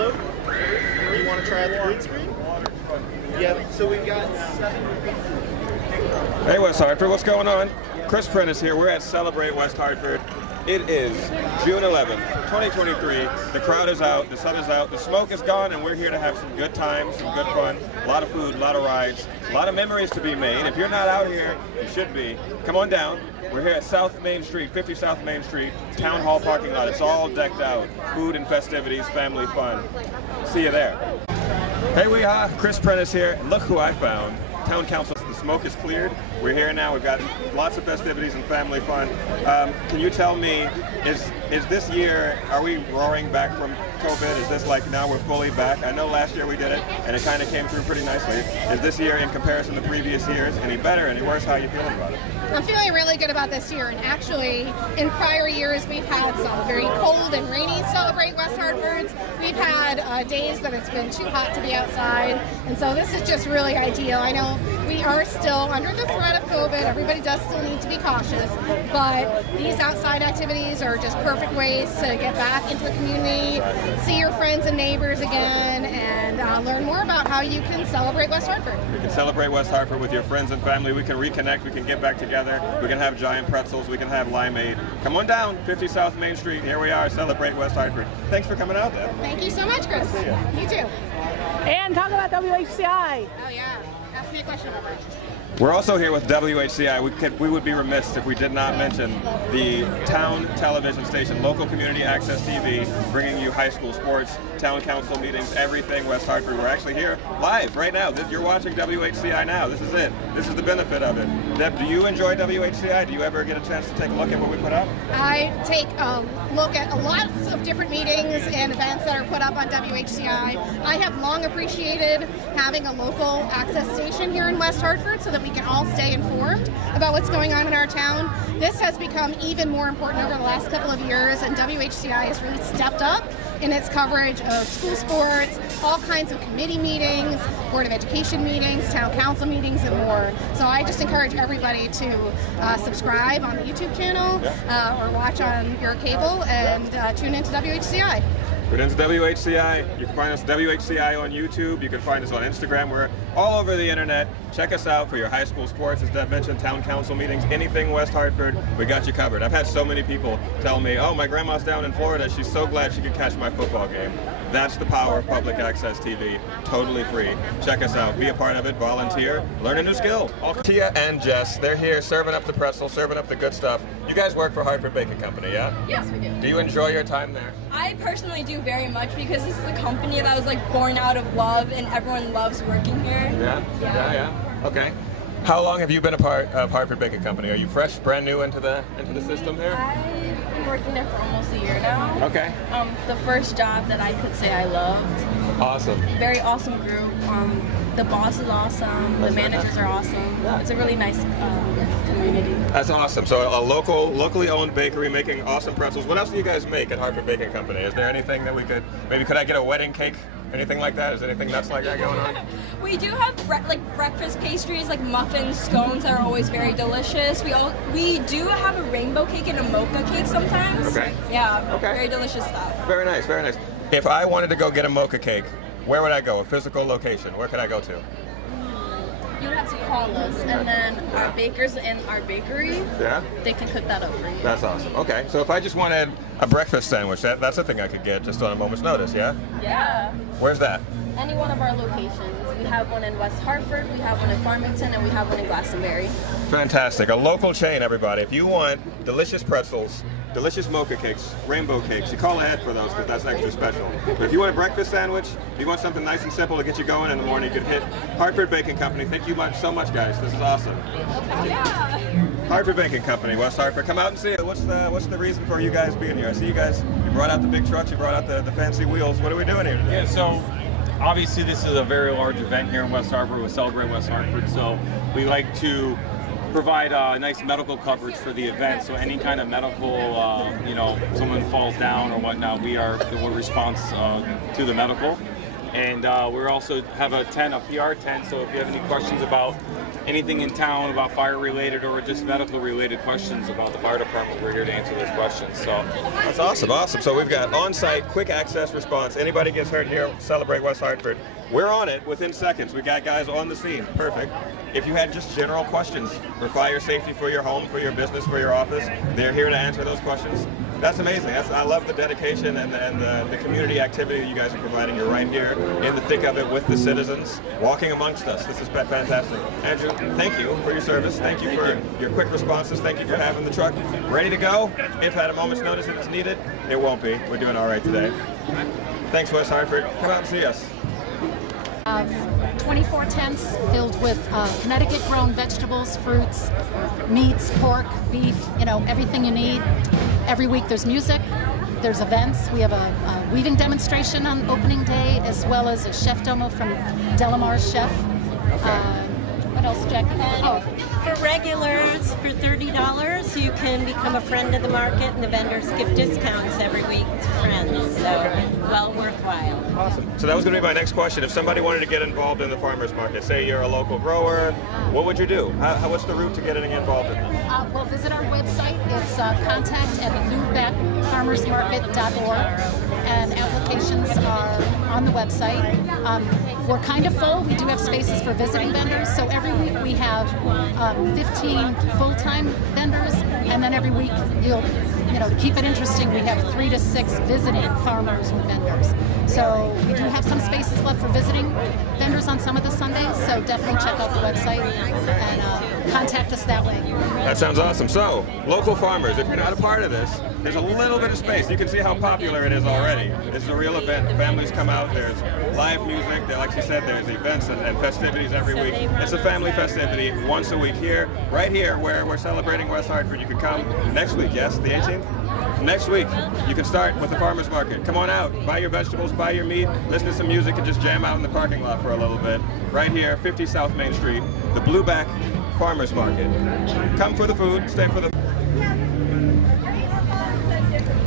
Hello? You want to try out the green screen? Yeah, so we've got 7. Hey West Hartford, what's going on? Chris Prentice here. We're at Celebrate West Hartford. It is June 11th, 2023. The crowd is out, the sun is out, the smoke is gone, and we're here to have some good times, some good fun, a lot of food, a lot of rides, a lot of memories to be made. If you're not out here, you should be. Come on down. We're here at South Main Street, 50 South Main Street, Town Hall parking lot. It's all decked out. Food and festivities, family fun. See you there. Hey, Chris Prentice here. Look who I found. Town Council, the smoke is cleared. We're here now. We've got lots of festivities and family fun. Can you tell me, is this year, are we roaring back from COVID? Is this like now we're fully back? I know last year we did it and it kind of came through pretty nicely. Is this year in comparison to previous years any better, any worse? How are you feeling about it? I'm feeling really good about this year, and actually in prior years we've had some very cold and rainy Celebrate West Hartfords. We've had days that it's been too hot to be outside, and so this is just really ideal. I know we are still under the threat of COVID. Everybody does still need to be cautious, but these outside activities are just perfect ways to get back into the community, see your friends and neighbors again, and learn more about how you can celebrate West Hartford. You can celebrate West Hartford with your friends and family. We can reconnect. We can get back together. We can have giant pretzels. We can have limeade. Come on down, 50 South Main Street. Here we are, Celebrate West Hartford. Thanks for coming out there. Thank you so much, Chris. You too. And talk about WHCI. Oh yeah. Ask me a question about it. We're also here with WHCI. We would be remiss if we did not mention the town television station, local community access TV, bringing you high school sports, town council meetings, everything West Hartford. We're actually here live right now. You're watching WHCI now. This is it. This is the benefit of it. Deb, do you enjoy WHCI? Do you ever get a chance to take a look at what we put up? I take a look at lots of different meetings and events that are put up on WHCI. I have long appreciated having a local access station here in West Hartford so that we can all stay informed about what's going on in our town. This has become even more important over the last couple of years, and WHCI has really stepped up in its coverage of school sports, all kinds of committee meetings, Board of Education meetings, town council meetings, and more. So I just encourage everybody to subscribe on the YouTube channel or watch on your cable and tune into WHCI. Tune into WHCI. You can find us WHCI on YouTube. You can find us on Instagram. We're all over the internet. Check us out for your high school sports, as Deb mentioned, town council meetings, anything West Hartford. We got you covered. I've had so many people tell me, oh, my grandma's down in Florida. She's so glad she could catch my football game. That's the power of public access TV. Totally free. Check us out. Be a part of it. Volunteer. Learn a new skill. Tia and Jess, they're here serving up the pretzel, serving up the good stuff. You guys work for Hartford Baking Company, yeah? Yes, we do. Do you enjoy your time there? I personally do very much because this is a company that was like born out of love and everyone loves working here. Yeah. Okay. How long have you been a part of Hartford Baking Company? Are you fresh, brand new into the system here? I've been working there for almost a year now. Okay. The first job that I could say I loved. Awesome. Very awesome group. The boss is awesome. The managers are awesome. It's a really nice community. That's awesome. So a locally owned bakery making awesome pretzels. What else do you guys make at Hartford Baking Company? Is there anything that we could, maybe could I get a wedding cake? Anything like that? Is there anything nuts like that going on? We do have breakfast pastries like muffins, scones that are always very delicious. We do have a rainbow cake and a mocha cake sometimes. Okay. Yeah. Okay. Very delicious stuff. Very nice, very nice. If I wanted to go get a mocha cake, where would I go? A physical location? Where could I go to? You would have to call us, and then our bakers in our bakery, they can cook that up for you. That's awesome. Okay, so if I just wanted a breakfast sandwich, that's a thing I could get just on a moment's notice, yeah? Yeah. Where's that? Any one of our locations. We have one in West Hartford, we have one in Farmington, and we have one in Glastonbury. Fantastic. A local chain, everybody. If you want delicious pretzels, delicious mocha cakes, rainbow cakes, you call ahead for those because that's extra special. But if you want a breakfast sandwich, if you want something nice and simple to get you going in the morning, you can hit Hartford Baking Company. Thank you so much, guys. This is awesome. Yeah. Hartford Baking Company, West Hartford. Come out and see it. What's the reason for you guys being here? I see you guys, you brought out the big trucks, you brought out the fancy wheels. What are we doing here today? Yeah, so obviously this is a very large event here in West Hartford. We celebrate West Hartford, so we like to provide nice medical coverage for the event. So any kind of medical, someone falls down or whatnot, we're response to the medical. And we also have a tent, a PR tent, so if you have any questions about anything in town, about fire related or just medical related questions about the fire department, we're here to answer those questions. So That's awesome, awesome. So we've got on-site, quick access response. Anybody gets hurt here, Celebrate West Hartford. We're on it within seconds. We got guys on the scene. Perfect. If you had just general questions for fire safety for your home, for your business, for your office, they're here to answer those questions. That's amazing. I love the dedication and the community activity that you guys are providing. You're right here in the thick of it with the citizens, walking amongst us. This is fantastic. Andrew, thank you for your service. Thank you for your quick responses. Thank you for having the truck ready to go. If at a moment's notice it is needed, it won't be. We're doing all right today. Thanks, West Hartford. Come out and see us. 24 tents filled with Connecticut-grown vegetables, fruits, meats, pork, beef, everything you need. Every week there's music, there's events. We have a weaving demonstration on opening day, as well as a chef domo from Delamar's chef. What else, Jackie? For regulars, for $30, you can become a friend of the market, and the vendors give discounts every week to friends, so well worthwhile. Awesome. So that was going to be my next question. If somebody wanted to get involved in the farmers market, say you're a local grower, what would you do? What's the route to getting involved in it? Well, visit our website. It's contact@lubeckfarmersmarket.org, and applications are on the website. We're kind of full. We do have spaces for visiting vendors, so every week we have 15 full-time vendors, and then every week to keep it interesting, we have 3 to 6 visiting farmers and vendors. So we do have some spaces left for visiting vendors on some of the Sundays, so definitely check out the website and contact us that way. That sounds awesome. So, local farmers, if you're not a part of this, there's a little bit of space. You can see how popular it is already. This is a real event. Families come out. There's live music. Like she said, there's events and festivities every week. It's a family festivity once a week here, right here where we're celebrating West Hartford. You can come next week, yes, the 18th? Next week, you can start with the farmers market. Come on out, buy your vegetables, buy your meat, listen to some music, and just jam out in the parking lot for a little bit. Right here, 50 South Main Street, the Blueback Farmers Market. Come for the food, stay for the...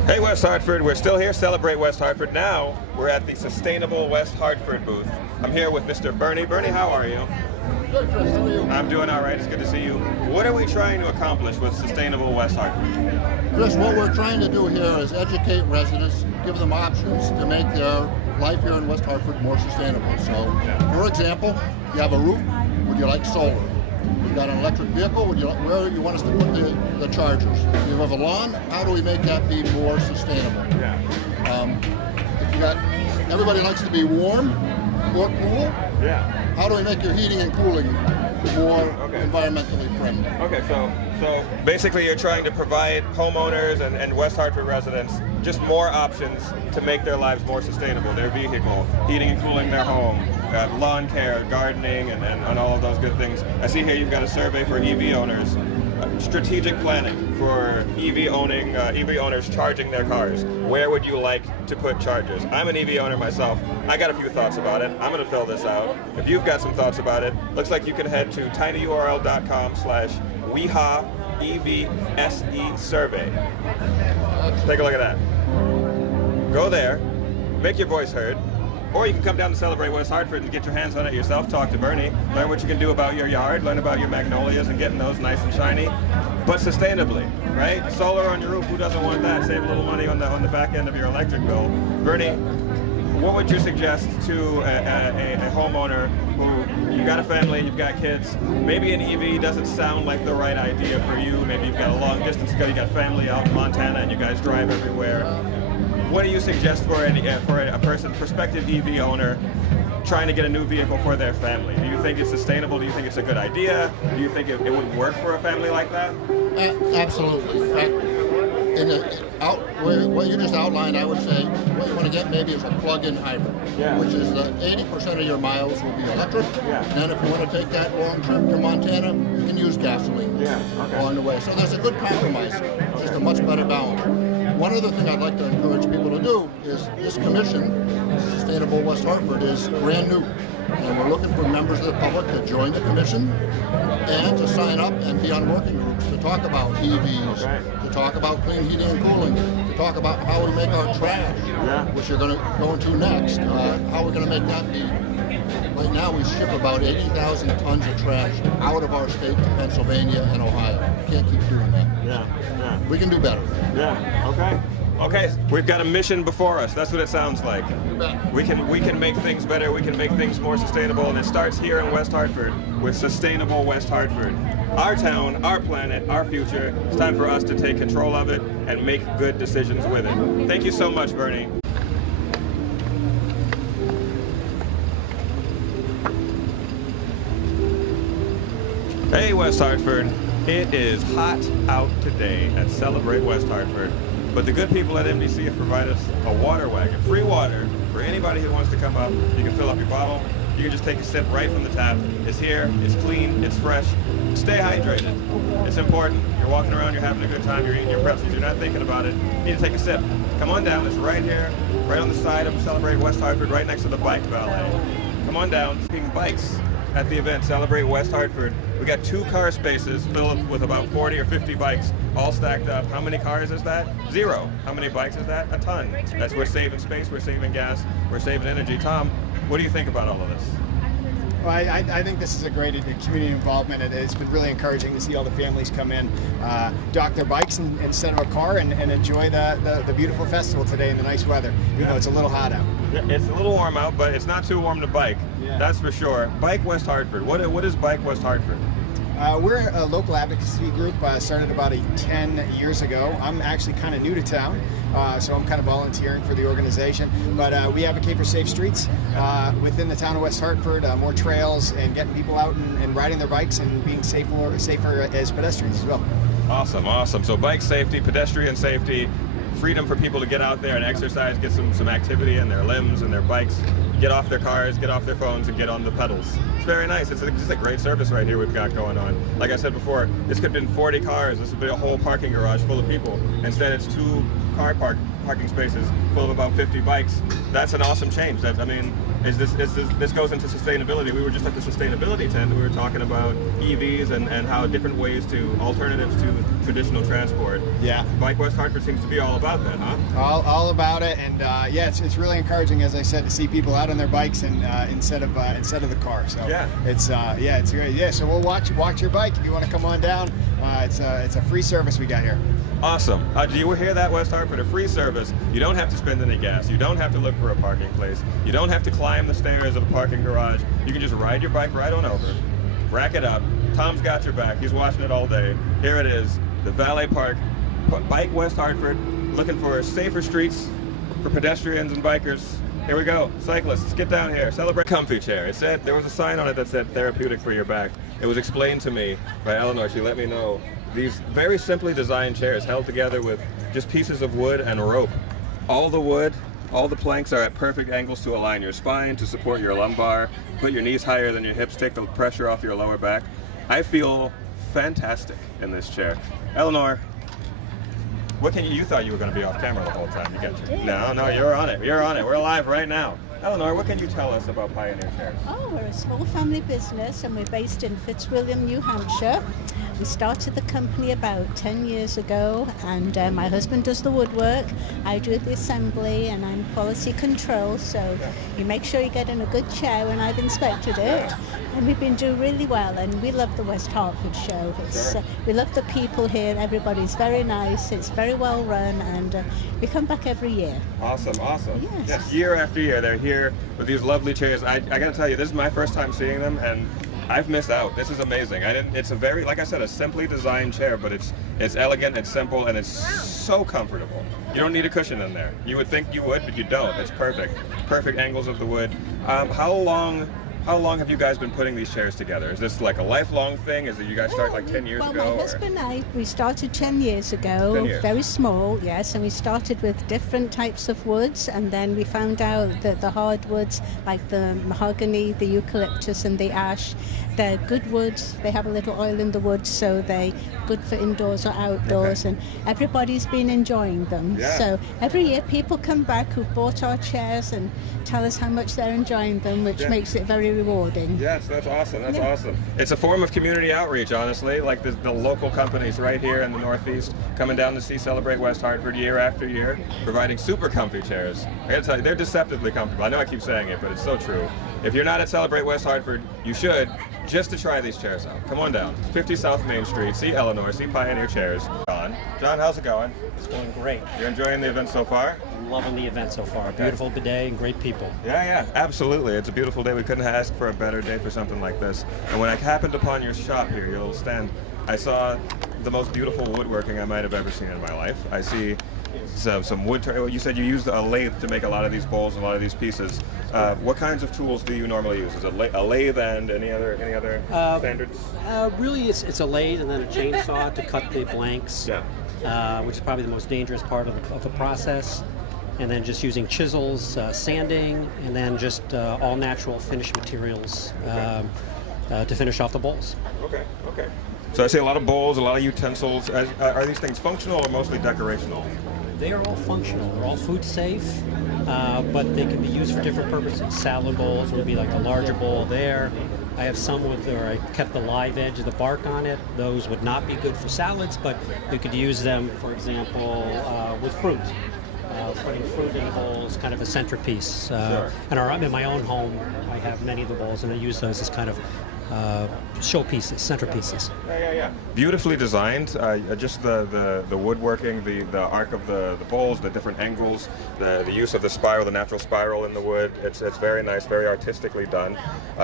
Hey West Hartford, we're still here, Celebrate West Hartford. Now, we're at the Sustainable West Hartford booth. I'm here with Mr. Bernie. Bernie, how are you? Good, Chris. How are you? I'm doing all right. It's good to see you. What are we trying to accomplish with Sustainable West Hartford? Chris, what we're trying to do here is educate residents, give them options to make their life here in West Hartford more sustainable. So, for example, you have a roof, would you like solar? You've got an electric vehicle, where do you want us to put the chargers? If you have a lawn, how do we make that be more sustainable? If you got, everybody likes to be warm or cool. How do we make your heating and cooling more environmentally friendly? Okay, so basically you're trying to provide homeowners and West Hartford residents just more options to make their lives more sustainable, their vehicle, heating and cooling their home, lawn care, gardening, and all of those good things. I see here you've got a survey for EV owners, strategic planning for EV owners charging their cars. Where would you like to put chargers? I'm an EV owner myself. I got a few thoughts about it. I'm going to fill this out. If you've got some thoughts about it, looks like you can head to tinyurl.com/WeHaEVSE survey. Take a look at that. Go there, make your voice heard, or you can come down to Celebrate West Hartford and get your hands on it yourself, talk to Bernie, learn what you can do about your yard, learn about your magnolias and getting those nice and shiny, but sustainably, right? Solar on your roof, who doesn't want that? Save a little money on the back end of your electric bill. Bernie, what would you suggest to a homeowner who, you got a family, you've got kids, maybe an EV doesn't sound like the right idea for you, maybe you've got a long distance to go, you got family out in Montana and you guys drive everywhere. What do you suggest for a prospective EV owner trying to get a new vehicle for their family? Do you think it's sustainable? Do you think it's a good idea? Do you think it would work for a family like that? Absolutely. In fact, what you just outlined, I would say what you want to get maybe is a plug-in hybrid, which is 80% of your miles will be electric. And then if you want to take that long trip to Montana, you can use gasoline along the way. So there's a good compromise, just a much better balance. One other thing I'd like to encourage people to do is this commission, Sustainable West Hartford, is brand new. And we're looking for members of the public to join the commission and to sign up and be on working groups to talk about EVs, to talk about clean heating and cooling, to to talk about how we make our trash, which you're going to go into next. How we're going to make that be. Right now we ship about 80,000 tons of trash out of our state to Pennsylvania and Ohio. We can't keep doing that. Yeah. We can do better. Yeah. Okay. Okay, we've got a mission before us. That's what it sounds like. We can make things better. We can make things more sustainable, and it starts here in West Hartford with sustainable West Hartford. Our town, our planet, our future. It's time for us to take control of it and make good decisions with it. Thank you so much, Bernie. Hey, West Hartford. It is hot out today at Celebrate West Hartford. But the good people at MDC have provided us a water wagon, free water for anybody who wants to come up. You can fill up your bottle. You can just take a sip right from the tap. It's here, it's clean, it's fresh. Stay hydrated. It's important. You're walking around, you're having a good time, you're eating your pretzels, you're not thinking about it. You need to take a sip. Come on down, it's right here, right on the side of Celebrate West Hartford, right next to the bike valet. Come on down, speaking bikes at the event, Celebrate West Hartford. We got 2 car spaces filled with about 40 or 50 bikes all stacked up. How many cars is that? 0. How many bikes is that? A ton. That's we're saving space, we're saving gas, we're saving energy. Tom, what do you think about all of this? Well, I think this is a great community involvement. It's been really encouraging to see all the families come in, dock their bikes instead of a car, and enjoy the beautiful festival today in the nice weather, even though it's a little hot out. Yeah, it's a little warm out, but it's not too warm to bike. Yeah. That's for sure. Bike West Hartford. What is Bike West Hartford? We're a local advocacy group, started about 10 years ago. I'm actually kind of new to town, so I'm kind of volunteering for the organization. But we advocate for safe streets within the town of West Hartford, more trails, and getting people out and riding their bikes and being safer as pedestrians as well. Awesome, awesome. So bike safety, pedestrian safety, freedom for people to get out there and exercise, get some activity in their limbs and their bikes, get off their cars, get off their phones, and get on the pedals. It's very nice. It's just a great service right here we've got going on. Like I said before, this could have been 40 cars. This would be a whole parking garage full of people. Instead, it's 2 car parking spaces full of about 50 bikes. That's an awesome change. This goes into sustainability. We were just at the sustainability tent and we were talking about EVs and how different ways to alternatives to traditional transport. Yeah. Bike West Hartford seems to be all about that, huh? All about it, and yeah, it's really encouraging, as I said, to see people out on their bikes and instead of the car. So yeah, it's great. Yeah, so we'll watch your bike if you want to come on down. It's a free service we got here. Awesome. Do you hear that, West Hartford? A free service. You don't have to spend any gas. You don't have to look for a parking place. You don't have to climb the stairs of a parking garage. You can just ride your bike right on over, rack it up. Tom's got your back. He's watching it all day. Here it is, the Valet Park, Bike West Hartford, looking for safer streets for pedestrians and bikers. Here we go. Cyclists, get down here. Celebrate comfy chair. It said, there was a sign on it that said therapeutic for your back. It was explained to me by Eleanor. She let me know. These very simply designed chairs held together with just pieces of wood and rope. All the wood, all the planks are at perfect angles to align your spine, to support your lumbar, put your knees higher than your hips, take the pressure off your lower back. I feel fantastic in this chair. Eleanor, you thought you were going to be off camera the whole time. You got you. No, you're on it. You're on it. We're live right now. Eleanor, what can you tell us about Pioneer Chairs? Oh, we're a small family business and we're based in Fitzwilliam, New Hampshire. We started the company about 10 years ago, and my husband does the woodwork, I do the assembly, and I'm quality control, so you make sure you get in a good chair when I've inspected it. And we've been doing really well, and we love the West Hartford show. We love the people here, everybody's very nice, it's very well run, and we come back every year. Awesome, awesome. Yes. Year after year, they're here with these lovely chairs. I gotta tell you, this is my first time seeing them, and I've missed out. This is amazing. It's a very, like I said, a simply designed chair, but it's elegant, it's simple, and it's so comfortable. You don't need a cushion in there. You would think you would, but you don't. It's perfect. Perfect angles of the wood. How long have you guys been putting these chairs together? Is this like a lifelong thing? Is it you guys start like 10 years ago? Well, my husband and I, we started 10 years ago, 10 years. Very small, yes, and we started with different types of woods, and then we found out that the hardwoods, like the mahogany, the eucalyptus, and the ash, they're good woods. They have a little oil in the wood, so they're good for indoors or outdoors, and everybody's been enjoying them. Yeah. So every year people come back who've bought our chairs and tell us how much they're enjoying them, which makes it very rewarding. Yes, that's awesome. That's awesome. It's a form of community outreach, honestly. Like the local companies right here in the Northeast coming down to see Celebrate West Hartford year after year, providing super comfy chairs. I gotta tell you, they're deceptively comfortable. I know I keep saying it, but it's so true. If you're not at Celebrate West Hartford, you should, just to try these chairs out. Come on down. 50 South Main Street. See Eleanor. See Pioneer Chairs. John, how's it going? It's going great. You're enjoying the event so far? I'm loving the event so far. Beautiful day and great people. Yeah, absolutely. It's a beautiful day. We couldn't ask for a better day for something like this. And when I happened upon your shop here, your little stand, I saw the most beautiful woodworking I might have ever seen in my life. I see some wood. You said you used a lathe to make a lot of these bowls and a lot of these pieces. What kinds of tools do you normally use? Is it a lathe and any other standards? Really, it's a lathe and then a chainsaw to cut the blanks, which is probably the most dangerous part of the process. And then just using chisels, sanding, and then just all natural finished materials to finish off the bowls. Okay. So I see a lot of bowls, a lot of utensils. Are these things functional or mostly decorational? They are all functional. They're all food safe, but they can be used for different purposes. Salad bowls would be like the larger bowl there. I have some where I kept the live edge of the bark on it. Those would not be good for salads, but you could use them, for example, with fruit. Putting fruit in bowls, kind of a centerpiece. Sure. And in my own home, I have many of the bowls, and I use those as kind of showpieces, centerpieces. Yeah. Beautifully designed. Just the woodworking, the arc of the bowls, the different angles, the use of the spiral, the natural spiral in the wood. It's very nice, very artistically done.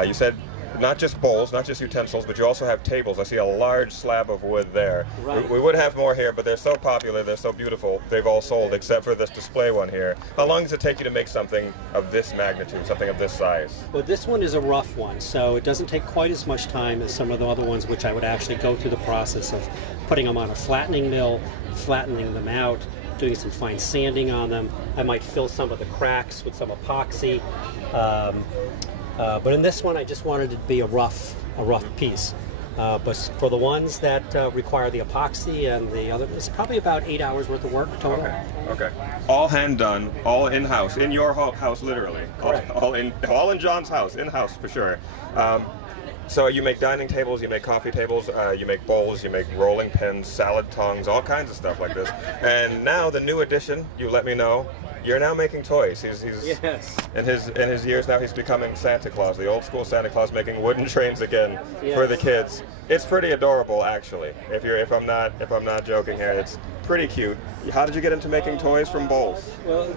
You said not just bowls, not just utensils, but you also have tables. I see a large slab of wood there. Right. We would have more here, but they're so popular, they're so beautiful, they've all sold except for this display one here. How long does it take you to make something of this magnitude, something of this size? Well, this one is a rough one, so it doesn't take quite as much time as some of the other ones, which I would actually go through the process of putting them on a flattening mill, flattening them out, doing some fine sanding on them. I might fill some of the cracks with some epoxy. But in this one, I just wanted it to be a rough piece. But for the ones that require the epoxy and the other, it's probably about 8 hours worth of work total. Okay. All hand done, all in-house, in your house, literally. Correct. All in John's house, in-house for sure. So you make dining tables, you make coffee tables, you make bowls, you make rolling pins, salad tongs, all kinds of stuff like this. And now the new addition, you let me know, you're now making toys. He's yes. In his years now, he's becoming Santa Claus, the old school Santa Claus, making wooden trains again for the kids. It's pretty adorable, actually. If I'm not joking here, it's pretty cute. How did you get into making toys from bowls? Well,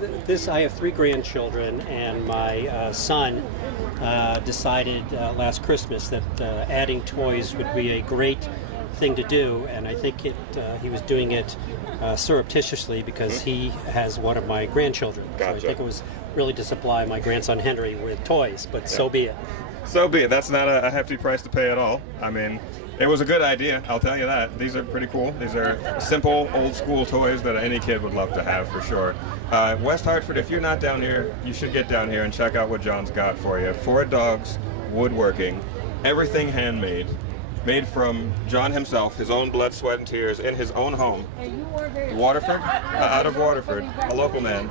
I have 3 grandchildren, and my son decided last Christmas that adding toys would be a great thing to do, and I think he was doing it surreptitiously because he has one of my grandchildren. Gotcha. So I think it was really to supply my grandson Henry with toys, but so be it. So be it. That's not a hefty price to pay at all. I mean, it was a good idea, I'll tell you that. These are pretty cool. These are simple, old school toys that any kid would love to have for sure. West Hartford, if you're not down here, you should get down here and check out what John's got for you. 4 dogs, woodworking, everything handmade. Made from John himself, his own blood, sweat, and tears, in his own home. Waterford, out of Waterford, a local man.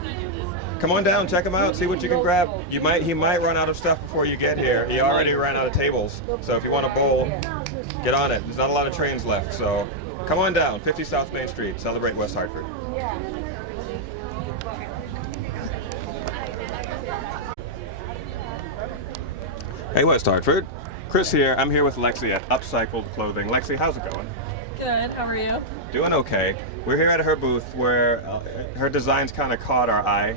Come on down, check him out, see what you can grab. He might run out of stuff before you get here. He already ran out of tables, so if you want a bowl, get on it. There's not a lot of trains left, so come on down, 50 South Main Street, Celebrate West Hartford. Hey, West Hartford. Chris here. I'm here with Lexi at Upcycled Clothing. Lexi, how's it going? Good, how are you? Doing okay. We're here at her booth where her designs kind of caught our eye.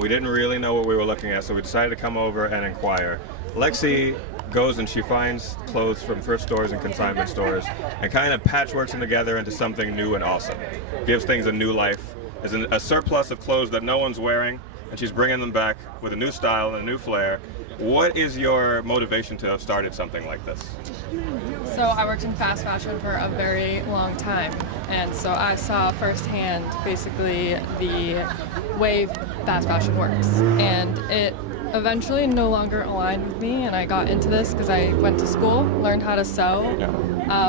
We didn't really know what we were looking at, so we decided to come over and inquire. Lexi goes and she finds clothes from thrift stores and consignment stores and kind of patchworks them together into something new and awesome. Gives things a new life. There's a surplus of clothes that no one's wearing, and she's bringing them back with a new style and a new flair. What is your motivation to have started something like this? So I worked in fast fashion for a very long time, and so I saw firsthand basically the way fast fashion works, and it eventually no longer aligned with me, and I got into this because I went to school, learned how to sew,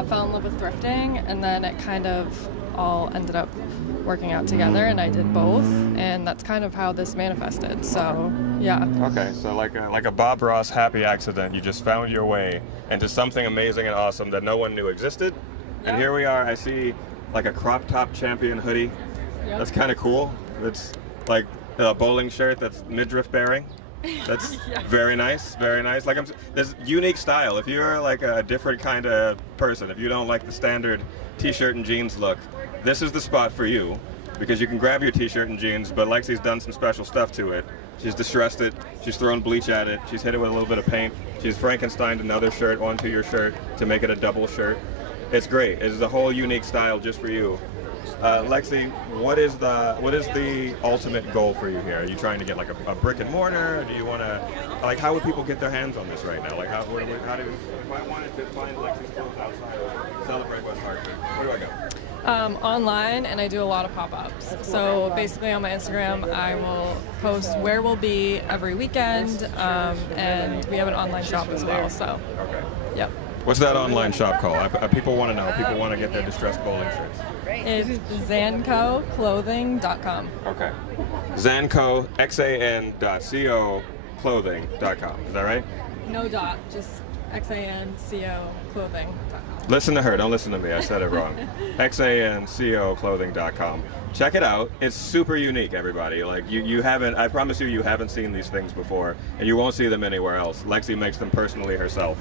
fell in love with thrifting, and then it kind of all ended up working out together, and I did both, and that's kind of how this manifested. So yeah. Okay, so like a Bob Ross happy accident, you just found your way into something amazing and awesome that no one knew existed. And Yep. here we are. I see like a crop top champion hoodie. Yep. That's kind of cool. It's like a bowling shirt that's midriff bearing. That's Yes. very nice, very nice. Like there's unique style. If you're like a different kind of person, if you don't like the standard t-shirt and jeans look, this is the spot for you, because you can grab your t-shirt and jeans, but Lexi's done some special stuff to it. She's distressed it, she's thrown bleach at it, she's hit it with a little bit of paint, she's Frankensteined another shirt onto your shirt to make it a double shirt. It's great. It's a whole unique style just for you. Lexi, what is the ultimate goal for you here? Are you trying to get like a brick and mortar? Or do you want to, like, how would people get their hands on this right now? Like, how do if I wanted to find Lexi's clothes outside of Celebrate West Hartford, where do I go? Online, and I do a lot of pop-ups. So basically on my Instagram, I will post where we'll be every weekend, and we have an online shop as well. So, okay. Yep. What's that online shop called? People want to know. People want to get their distressed bowling shirts. It's zancoclothing.com. Okay. Zanco, XAN.co clothing.com. Is that right? No dot, just XANCO clothing.com. Listen to her, don't listen to me, I said it wrong. XANCO clothing.com. Check it out. It's super unique, everybody. Like you haven't, I promise you haven't seen these things before, and you won't see them anywhere else. Lexi makes them personally herself.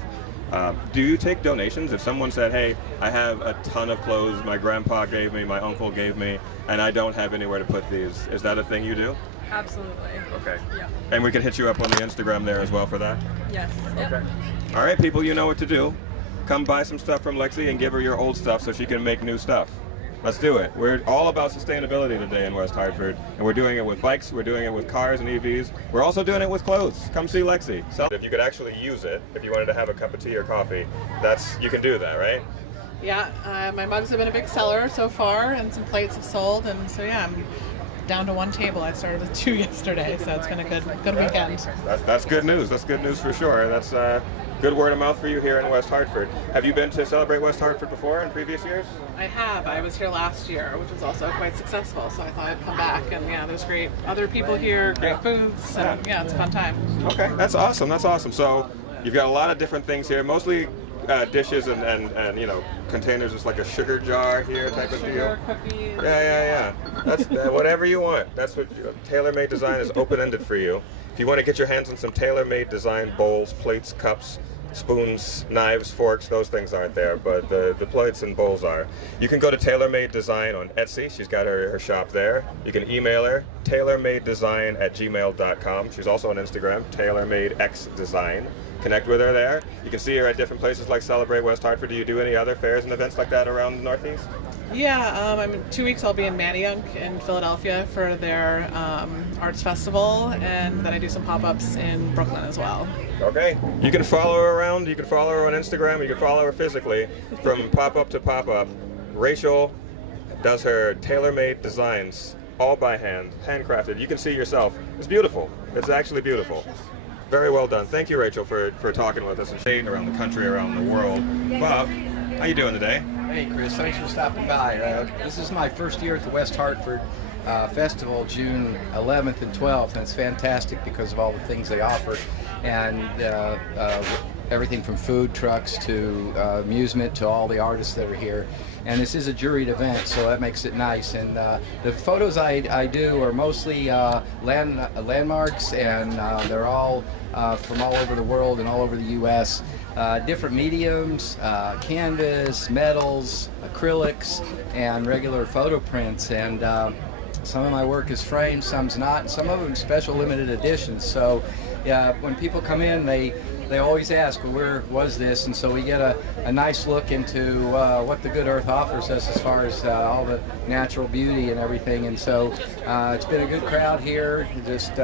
Do you take donations? If someone said, hey, I have a ton of clothes my grandpa gave me, my uncle gave me, and I don't have anywhere to put these, is that a thing you do? Absolutely. Okay. Yeah. And we can hit you up on the Instagram there as well for that? Yes. Yep. Okay. All right, people, you know what to do. Come buy some stuff from Lexi and give her your old stuff so she can make new stuff. Let's do it. We're all about sustainability today in West Hartford, and we're doing it with bikes, we're doing it with cars and EVs. We're also doing it with clothes. Come see Lexi. So if you could actually use it, if you wanted to have a cup of tea or coffee, you can do that, right? Yeah, my mugs have been a big seller so far, and some plates have sold, and so yeah, I'm down to one table. I started with 2 yesterday, so it's been a good weekend. That's good news. That's good news for sure. That's good word of mouth for you here in West Hartford. Have you been to Celebrate West Hartford before in previous years? I have. I was here last year, which was also quite successful, so I thought I'd come back. And yeah, there's great other people here, great booths, and yeah, it's a fun time. Okay, that's awesome. That's awesome. So you've got a lot of different things here, mostly dishes and you know, containers. It's like a sugar jar here type of deal. Cookies. Yeah. That's whatever you want. That's what tailor-made design is open-ended for you. If you want to get your hands on some tailor-made design bowls, plates, cups, spoons, knives, forks, those things aren't there, but the plates and bowls are. You can go to Tailor Made Design on Etsy. She's got her shop there. You can email her, tailormadedesign@gmail.com. She's also on Instagram, tailormadexdesign. Connect with her there. You can see her at different places like Celebrate West Hartford. Do you do any other fairs and events like that around the Northeast? Yeah, in 2 weeks I'll be in Manayunk in Philadelphia for their arts festival, and then I do some pop-ups in Brooklyn as well. Okay. You can follow her around. You can follow her on Instagram. You can follow her physically from pop-up to pop-up. Rachel does her tailor-made designs all by hand, handcrafted. You can see yourself. It's beautiful. It's actually beautiful. Very well done. Thank you, Rachel, for talking with us and sharing around the country, around the world. Bob, how you doing today? Hey, Chris. Thanks for stopping by. This is my first year at the West Hartford Festival, June 11th and 12th, and it's fantastic because of all the things they offer, and everything from food trucks to amusement to all the artists that are here. And this is a juried event, so that makes it nice. And the photos I do are mostly landmarks, and they're all from all over the world and all over the U.S. Different mediums, canvas, metals, acrylics, and regular photo prints. And some of my work is framed, some's not, and some of them special limited editions. So yeah, when people come in, they always ask, well, where was this? And so we get a nice look into what the good earth offers us as far as all the natural beauty and everything. And so it's been a good crowd here, just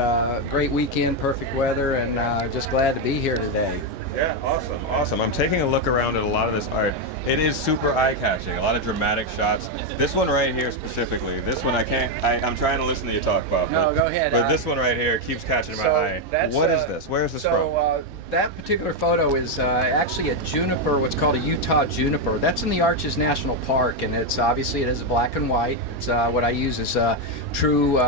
great weekend, perfect weather, and just glad to be here today. Yeah, awesome, awesome. I'm taking a look around at a lot of this art. It is super eye-catching, a lot of dramatic shots. This one right here specifically, this one I'm trying to listen to you talk about. No, go ahead. But this one right here keeps catching my eye. What is this? Where is this from? That particular photo is actually a juniper, what's called a Utah juniper. That's in the Arches National Park, and it's obviously it is black and white. It's what I use is true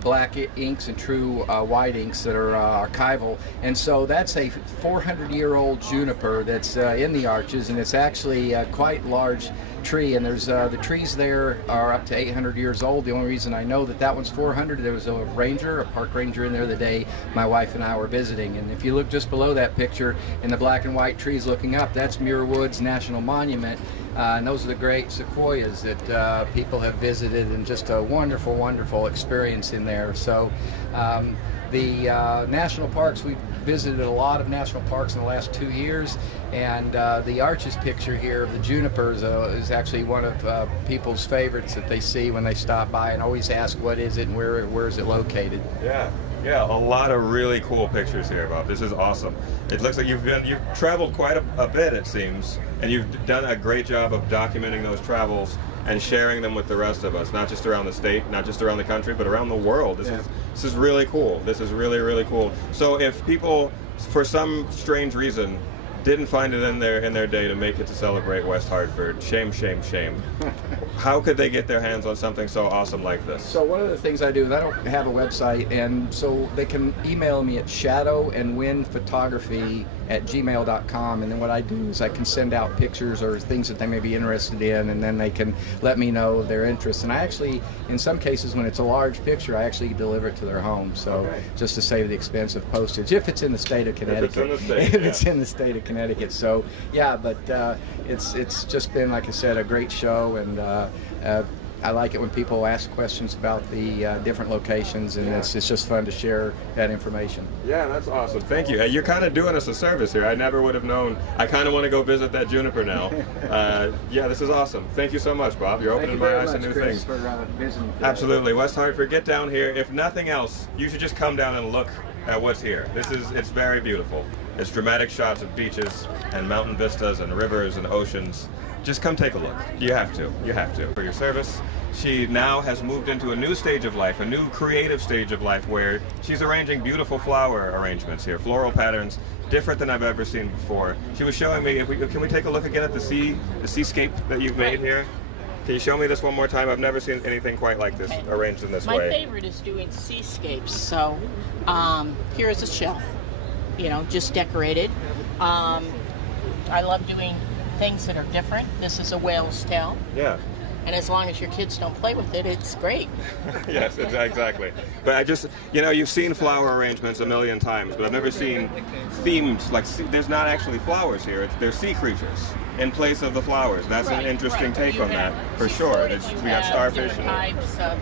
black inks and true white inks that are archival, and so that's a 400-year-old juniper that's in the Arches, and it's actually quite large tree, and there's the trees there are up to 800 years old. The only reason I know that that one's 400, there was a park ranger in there the day my wife and I were visiting, and if you look just below that picture in the black and white trees looking up, that's Muir Woods National Monument. And those are the great sequoias that people have visited, and just a wonderful, wonderful experience in there. So the national parks, we've visited a lot of national parks in the last 2 years, and the Arches picture here of the junipers is actually one of people's favorites that they see when they stop by and always ask what is it and where is it located. Yeah, a lot of really cool pictures here, Bob. This is awesome. It looks like you've traveled quite a bit, it seems, and you've done a great job of documenting those travels and sharing them with the rest of us, not just around the state, not just around the country, but around the world. This is really cool. This is really, really cool. So if people, for some strange reason, didn't find it in their day to make it to celebrate West Hartford, shame, shame, shame. How could they get their hands on something so awesome like this? So one of the things I do is I don't have a website, and so they can email me at shadowandwindphotography@gmail.com, and then what I do is I can send out pictures or things that they may be interested in, and then they can let me know of their interest. And I actually, in some cases when it's a large picture, I actually deliver it to their home, so just to save the expense of postage, if it's in the state of Connecticut. If it's in the state of Connecticut. So yeah, but it's just been, like I said, a great show, and I like it when people ask questions about the different locations, and it's just fun to share that information. Yeah, that's awesome. Thank you. You're kind of doing us a service here. I never would have known. I kind of want to go visit that juniper now. Yeah, this is awesome. Thank you so much, Bob. You're opening my eyes to new things. For visiting. Absolutely. West Hartford, get down here. If nothing else, you should just come down and look at what's here. It's very beautiful. It's dramatic shots of beaches and mountain vistas and rivers and oceans. Just come take a look. You have to. You have to. For your service, she now has moved into a new stage of life, a new creative stage of life, where she's arranging beautiful flower arrangements here, floral patterns, different than I've ever seen before. She was showing me, can we take a look again at the seascape that you've made here? Can you show me this one more time? I've never seen anything quite like this arranged in this way. My favorite is doing seascapes. So here is a shelf, just decorated. I love doing things that are different. This is a whale's tail. Yeah. And as long as your kids don't play with it, it's great. Yes, exactly. But I just, you've seen flower arrangements a million times, but I've never seen themed, there's not actually flowers here. There's sea creatures in place of the flowers. That's an interesting take on that, for sure. We got starfish. Different types of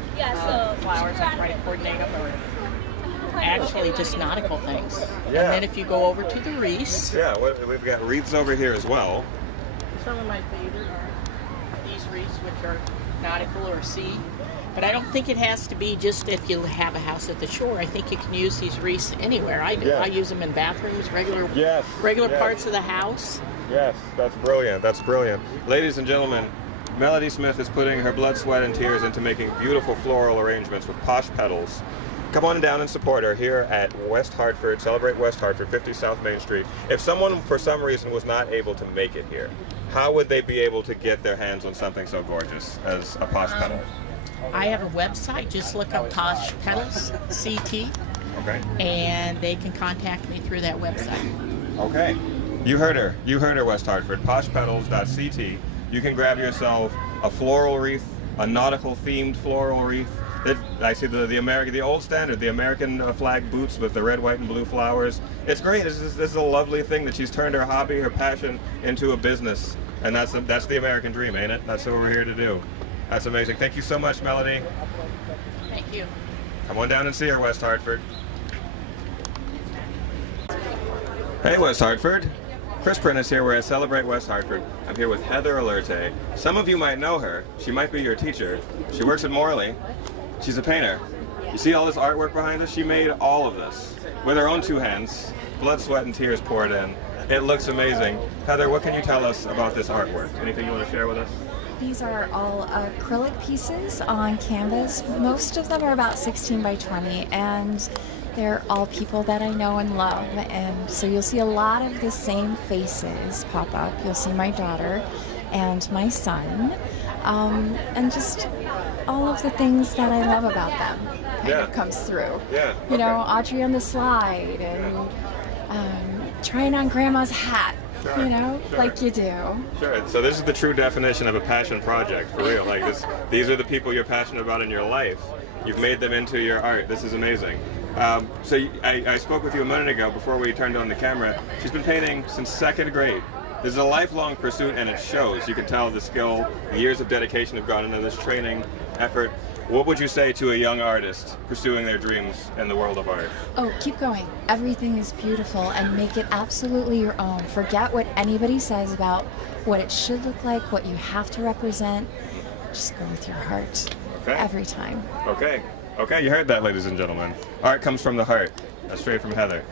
flowers. I try to coordinate them. Actually, just nautical things. Yeah. And then if you go over to the wreaths. Yeah, we've got wreaths over here as well. Some of my favorite are these wreaths, which are nautical or sea. But I don't think it has to be just if you have a house at the shore. I think you can use these wreaths anywhere. I do. Yeah. I use them in bathrooms, regular parts of the house. Yes, that's brilliant. That's brilliant. Ladies and gentlemen, Melody Smith is putting her blood, sweat, and tears into making beautiful floral arrangements with posh petals. Come on down and support her here at West Hartford, Celebrate West Hartford, 50 South Main Street. If someone, for some reason, was not able to make it here, how would they be able to get their hands on something so gorgeous as a posh petal? I have a website. Just look up Posh Petals, CT. Okay. And they can contact me through that website. Okay. You heard her. You heard her, West Hartford. Poshpetals.ct. You can grab yourself a floral wreath, a nautical-themed floral wreath. I see the old standard, the American flag boots with the red, white, and blue flowers. It's great. This is a lovely thing that she's turned her hobby, her passion, into a business, and that's the American dream, ain't it? That's what we're here to do. That's amazing. Thank you so much, Melody. Thank you. Come on down and see her, West Hartford. Hey, West Hartford. Chris Prentice here. We're at Celebrate West Hartford. I'm here with Heather Alerte. Some of you might know her. She might be your teacher. She works at Morley. She's a painter. You see all this artwork behind us? She made all of this with her own two hands, blood, sweat, and tears poured in. It looks amazing. Heather, what can you tell us about this artwork? Anything you want to share with us? These are all acrylic pieces on canvas. Most of them are about 16 by 20, and they're all people that I know and love. And so you'll see a lot of the same faces pop up. You'll see my daughter and my son, and just all of the things that I love about them kind of comes through. Yeah. You know, Audrey on the slide, and trying on Grandma's hat. Sure, you know, sure. like you do. Sure. So this is the true definition of a passion project, for real. Like this, these are the people you're passionate about in your life. You've made them into your art. This is amazing. I spoke with you a minute ago before we turned on the camera. She's been painting since 2nd grade. This is a lifelong pursuit, and it shows. You can tell the skill, the years of dedication have gone into this training effort. What would you say to a young artist pursuing their dreams in the world of art? Oh, keep going. Everything is beautiful, and make it absolutely your own. Forget what anybody says about what it should look like, what you have to represent. Just go with your heart. Okay. Every time. Okay. Okay, you heard that, ladies and gentlemen. Art comes from the heart. That's straight from Heather.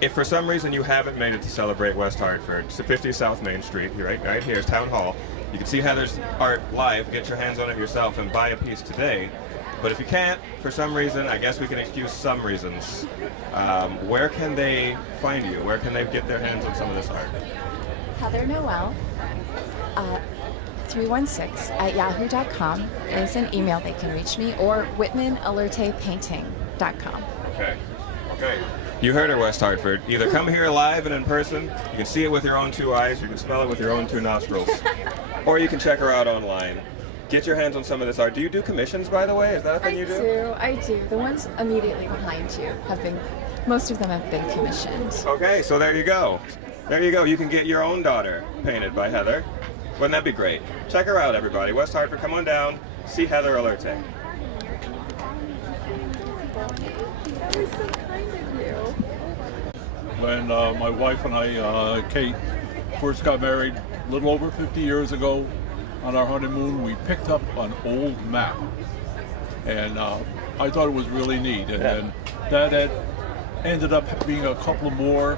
If for some reason you haven't made it to Celebrate West Hartford, it's 50 South Main Street. You're right here is Town Hall. You can see Heather's art live, get your hands on it yourself, and buy a piece today. But if you can't, for some reason, I guess we can excuse some reasons. Where can they find you? Where can they get their hands on some of this art? Heather Noel, 316@yahoo.com is an email they can reach me, or whitmanalertepainting.com. Okay. Okay. You heard her, West Hartford. Either come here live and in person, you can see it with your own 2 eyes, you can smell it with your own 2 nostrils, or you can check her out online. Get your hands on some of this art. Do you do commissions, by the way? Is that a thing you do? I do. The ones immediately behind you have been, most of them have been commissioned. Okay, so there you go. There you go. You can get your own daughter painted by Heather. Wouldn't that be great? Check her out, everybody. West Hartford, come on down. See Heather Alerte. When my wife and I, Kate, first got married a little over 50 years ago, on our honeymoon, we picked up an old map. And I thought it was really neat. And then that ended up being a couple more,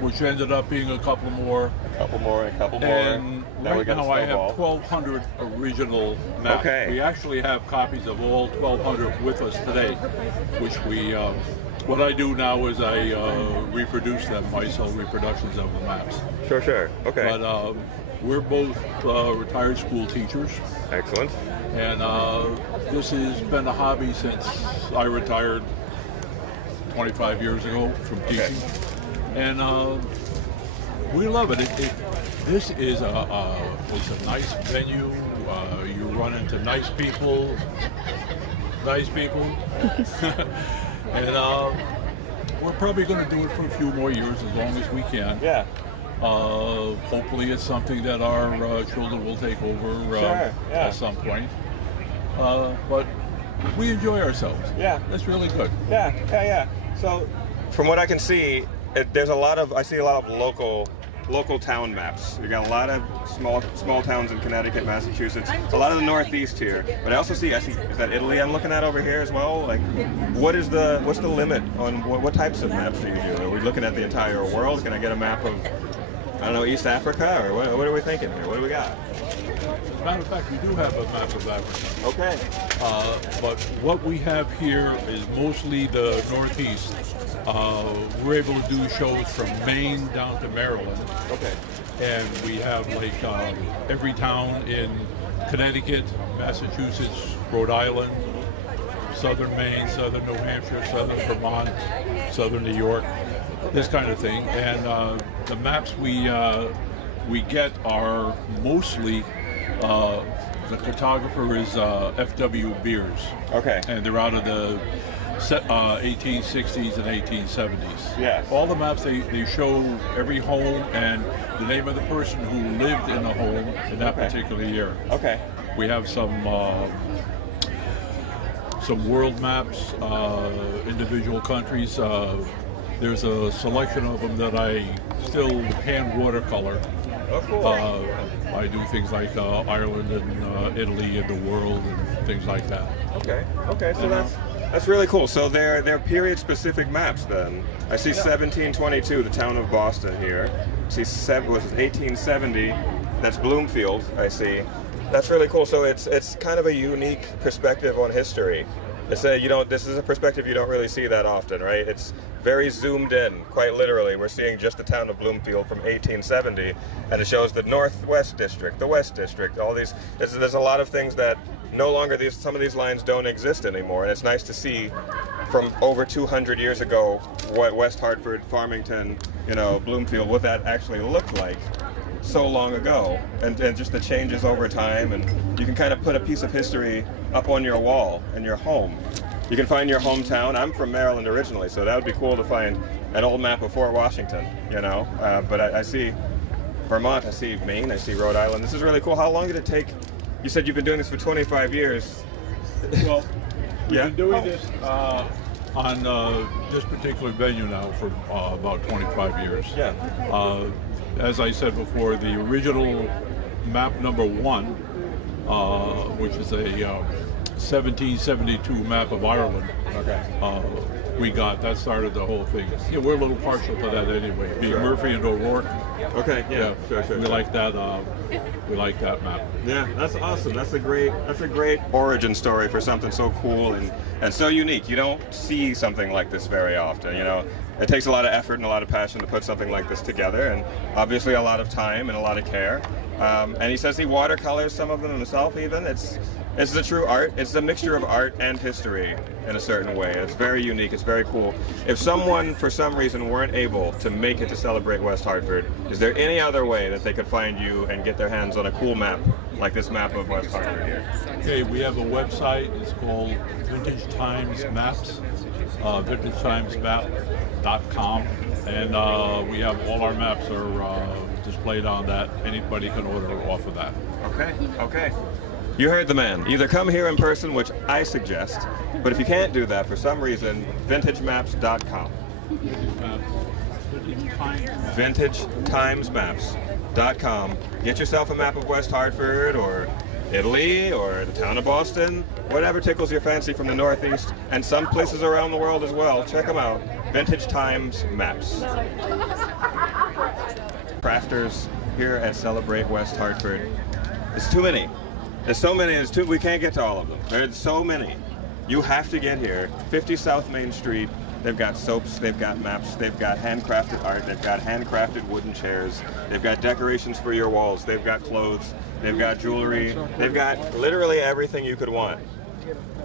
which ended up being a couple more. A couple more, and a couple more. And right now I have 1,200 original maps. Okay. We actually have copies of all 1,200 with us today, which we, what I do now is I reproduce them. I sell reproductions of the maps. Sure, sure. Okay. But we're both retired school teachers. Excellent. And this has been a hobby since I retired 25 years ago from teaching. And we love it. This is a nice venue. You run into nice people. And we're probably going to do it for a few more years, as long as we can. Yeah. Hopefully it's something that our children will take over at some point. But we enjoy ourselves. Yeah. That's really good. Yeah, yeah, yeah. So, from what I can see, there's a lot of, I see a lot of local town maps. You got a lot of small towns in Connecticut, Massachusetts, a lot of the Northeast here. But I see, is that Italy I'm looking at over here as well? Like, what's the limit on what types of maps do you do? Are we looking at the entire world? Can I get a map of, I don't know, East Africa, or what are we thinking here? What do we got? As a matter of fact, we do have a map of Africa. Okay. But what we have here is mostly the Northeast. We're able to do shows from Maine down to Maryland. Okay. And we have like every town in Connecticut, Massachusetts, Rhode Island, southern Maine, southern New Hampshire, southern Vermont, southern New York, this kind of thing. And the maps we get are mostly, the cartographer is F.W. Beers. Okay. And they're out of the 1860s and 1870s. Yes. All the maps, they show every home and the name of the person who lived in the home in that particular year. Okay. We have some world maps, individual countries. There's a selection of them that I still hand watercolor. Oh, cool. I do things like Ireland and Italy and the world and things like that. Okay. Okay. So That's really cool. So they're period-specific maps then. I see 1722, the town of Boston here. I see 1870, that's Bloomfield, I see. That's really cool. So it's kind of a unique perspective on history. It's this is a perspective you don't really see that often, right? It's very zoomed in, quite literally. We're seeing just the town of Bloomfield from 1870, and it shows the Northwest District, the West District, all these. There's a lot of things that no longer, some of these lines don't exist anymore, and it's nice to see from over 200 years ago what West Hartford, Farmington, Bloomfield, what that actually looked like so long ago, and just the changes over time, and you can kind of put a piece of history up on your wall in your home. You can find your hometown. I'm from Maryland originally, so that would be cool to find an old map of Fort Washington, but I see Vermont, I see Maine, I see Rhode Island. This is really cool. How long did it take? You said you've been doing this for 25 years. Well, we've been doing this on this particular venue now for about 25 years. Yeah. As I said before, the original map number 1, which is a 1772 map of Ireland, that started the whole thing. Yeah, we're a little partial to that anyway. Being Murphy and O'Rourke. Okay, yeah, sure. We like that. We like that map. Yeah, that's awesome. That's a great origin story for something so cool and so unique. You don't see something like this very often. It takes a lot of effort and a lot of passion to put something like this together, and obviously a lot of time and a lot of care. And he says he watercolors some of them himself. Even it's the true art. It's a mixture of art and history in a certain way. It's very unique. It's very cool. If someone, for some reason, weren't able to make it to celebrate West Hartford, is there any other way that they could find you and get their hands on a cool map like this map of West Hartford here? Okay, we have a website. It's called Vintage Times Maps, vintagetimesmap.com, and we have all our maps are displayed on that. Anybody can order off of that. Okay. You heard the man. Either come here in person, which I suggest, but if you can't do that for some reason, vintagemaps.com. Vintagetimesmaps.com. Get yourself a map of West Hartford or Italy or the town of Boston, whatever tickles your fancy from the Northeast, and some places around the world as well. Check them out. Vintage Times Maps. Crafters here at Celebrate West Hartford. It's too many. There's so many. We can't get to all of them. There's so many. You have to get here. 50 South Main Street. They've got soaps, they've got maps, they've got handcrafted art, they've got handcrafted wooden chairs, they've got decorations for your walls, they've got clothes, they've got jewelry, they've got literally everything you could want.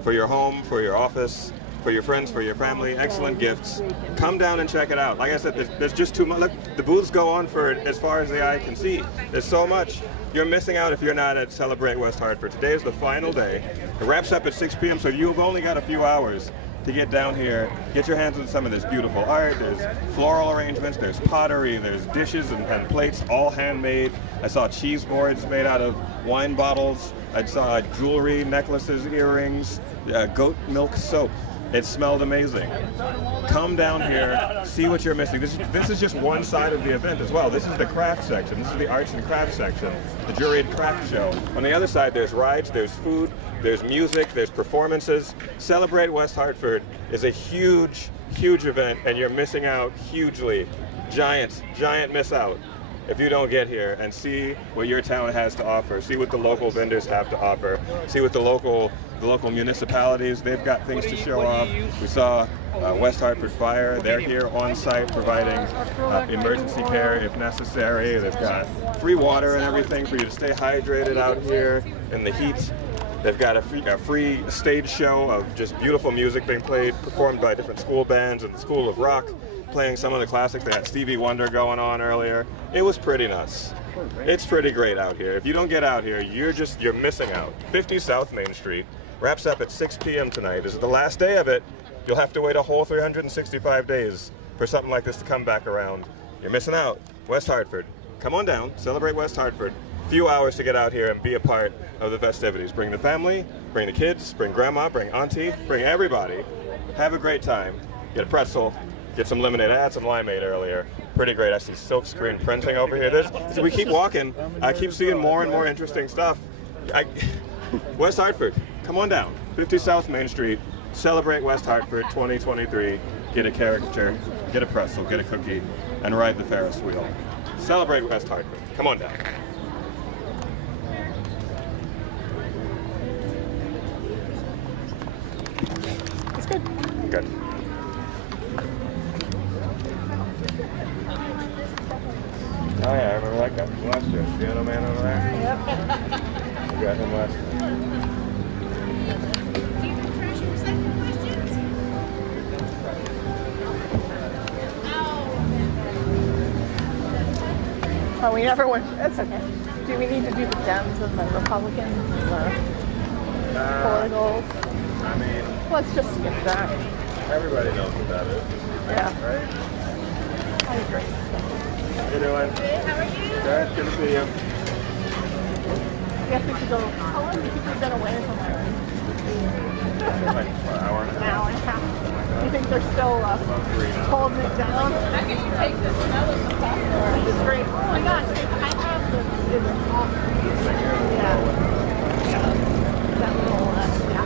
For your home, for your office, for your friends, for your family, excellent gifts. Come down and check it out. Like I said, there's just too much. Look, the booths go on for as far as the eye can see. There's so much. You're missing out if you're not at Celebrate West Hartford. Today is the final day. It wraps up at 6 p.m., so you've only got a few hours to get down here, get your hands on some of this beautiful art. There's floral arrangements, there's pottery, there's dishes and plates, all handmade. I saw cheese boards made out of wine bottles. I saw jewelry, necklaces, earrings, goat milk soap. It smelled amazing. Come down here, see what you're missing. This is just one side of the event as well. This is the craft section. This is the arts and crafts section, the juried craft show. On the other side, there's rides, there's food, there's music, there's performances. Celebrate West Hartford is a huge, huge event, and you're missing out hugely. Giant miss out if you don't get here and see what your town has to offer, see what the local vendors have to offer, see what the local municipalities, they've got things to show off. We saw West Hartford Fire. They're here on site providing emergency care if necessary. They've got free water and everything for you to stay hydrated out here in the heat. They've got a free stage show of just beautiful music being played, performed by different school bands and the School of Rock, playing some of the classics. They had Stevie Wonder going on earlier. It was pretty nuts. It's pretty great out here. If you don't get out here, you're missing out. 50 South Main Street wraps up at 6 p.m. tonight. This is the last day of it. You'll have to wait a whole 365 days for something like this to come back around. You're missing out. West Hartford. Come on down. Celebrate West Hartford. Few hours to get out here and be a part of the festivities. Bring the family, bring the kids, bring grandma, bring auntie, bring everybody. Have a great time. Get a pretzel, get some lemonade. I had some limeade earlier. Pretty great. I see silk screen printing over here. So we keep walking. I keep seeing more and more interesting stuff. West Hartford, come on down. 50 South Main Street. Celebrate West Hartford 2023. Get a caricature, get a pretzel, get a cookie, and ride the Ferris wheel. Celebrate West Hartford. Come on down. It's good. Good. Oh yeah, I remember that guy from last year. Piano man over there. Yep. We got him last year. Oh, we never went. That's okay. Do we need to do the Dems and the Republicans and the politicals? I mean, Let's just skip that. everybody knows what that is. Yeah. Right? I agree. How you doing? Good, how are you? Good, good to see you. I guess we should go. How long do you think we've been away from there? Like an hour and a An half. hour and a half. Do you think they're still holding it down? I can take this. This is great. Oh my gosh, I have this. It's awesome. Yeah. Yeah. That little, yeah.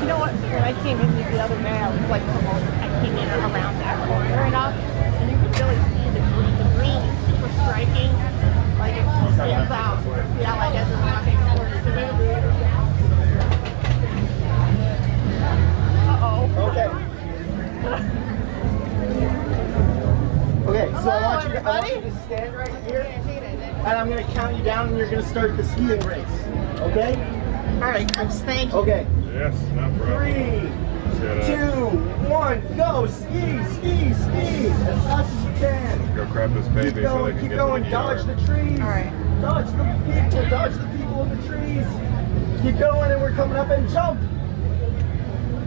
You know what? When I came in the other day, I was like, I came in around that corner enough, and you could really see the green. The green is super striking. Like it stands out. Yeah, like as you're walking towards the movie. Uh-oh. Okay. Okay, so I want you to stand right here, and I'm going to count you down, and you're going to start the skiing race. Okay? All right, Chris, thank you. Okay. Yes, no problem. 3, 2, 1, go! Ski, ski, ski! As fast as you can. Go grab this baby so they can Keep get going, to the dodge yard. the trees. All right. Dodge the people in the trees. Keep going, and we're coming up and jump.